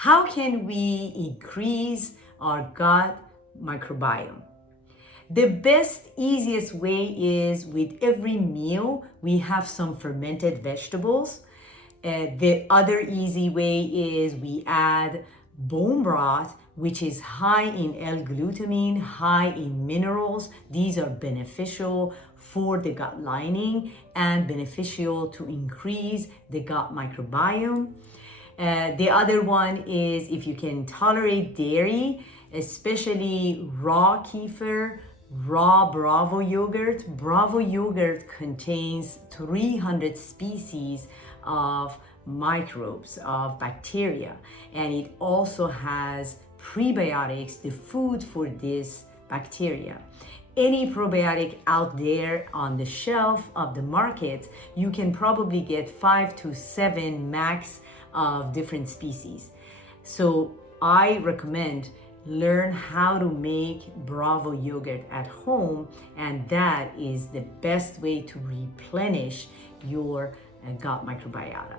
How can we increase our gut microbiome? The best, easiest way is with every meal, we have some fermented vegetables. The other easy way is we add bone broth, which is high in L-glutamine, high in minerals. These are beneficial for the gut lining and beneficial to increase the gut microbiome. The other one is if you can tolerate dairy, especially raw kefir, raw Bravo yogurt. Bravo yogurt contains 300 species of microbes, of bacteria, and it also has prebiotics, the food for this bacteria. Any probiotic out there on the shelf of the market, you can probably get 5 to 7 max of different species. So I recommend learn how to make Bravo yogurt at home, and that is the best way to replenish your gut microbiota.